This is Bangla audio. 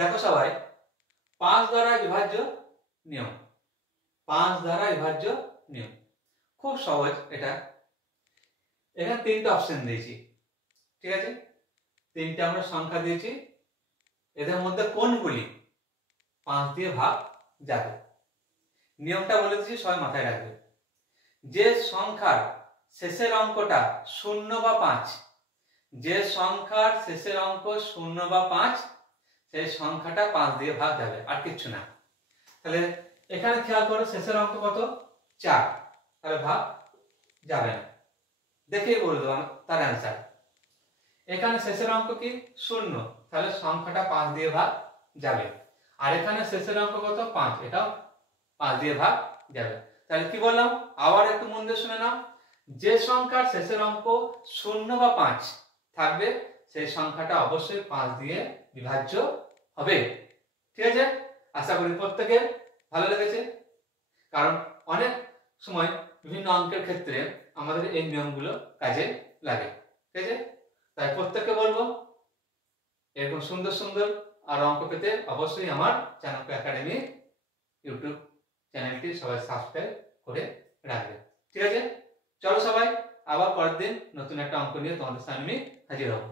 দেখো সবাই, 5 দ্বারা বিভাজ্য নিয়ম। 5 দ্বারা বিভাজ্য নিয়ম খুব সহজ। এটা এখানে 3টে অপশন দিয়েছি, ঠিক আছে? 3টে আমরা সংখ্যা দিয়েছি, এদের মধ্যে কোনগুলি 5 দিয়ে ভাগ যাবে। নিয়মটা বলে দিচ্ছি, সবাই মাথায় রাখবে। যে সংখ্যার শেষের অঙ্কটা 0 বা 5, যে সংখ্যার শেষের অঙ্ক 0 বা 5, সেই সংখ্যাটা 5 দিয়ে ভাগ যাবে, আর কিচ্ছু না। তাহলে এখানে খেয়াল করো, শেষের অঙ্ক কত? 4, তাহলে ভাগ যাবে না, দেখেই বলে দেবো তার অ্যান্সার। এখানে শেষের অঙ্ক কি? 0, তাহলে সংখ্যাটা 5 দিয়ে ভাগ যাবে। আর এখানে শেষের অঙ্ক কত? 5, এটাও 5 দিয়ে ভাগ যাবে। তাহলে কি বললাম? আবার একটু মন দিয়ে শুনে নাও। যে সংখ্যার শেষের অঙ্ক 0 বা 5 থাকবে, সেই সংখ্যাটা অবশ্যই 5 দিয়ে বিভাজ্য হবে। ঠিক আছে? আশা করি প্রত্যেকে ভালো লেগেছে, কারণ অনেক সময় বিভিন্ন অঙ্কের ক্ষেত্রে আমাদের এই নিয়মগুলো কাজে লাগে। ঠিক আছে? তাই প্রত্যেককে বলবো, এরকম সুন্দর সুন্দর আর অঙ্ক পেতে অবশ্যই আমার চাণক্য একাডেমি ইউটিউব চ্যানেলটি সবাই সাবস্ক্রাইব করে রাখবে। ঠিক আছে? চলো সবাই, আবার পরের দিন নতুন একটা অঙ্ক নিয়ে তোমাদের সামনে হাজির হব।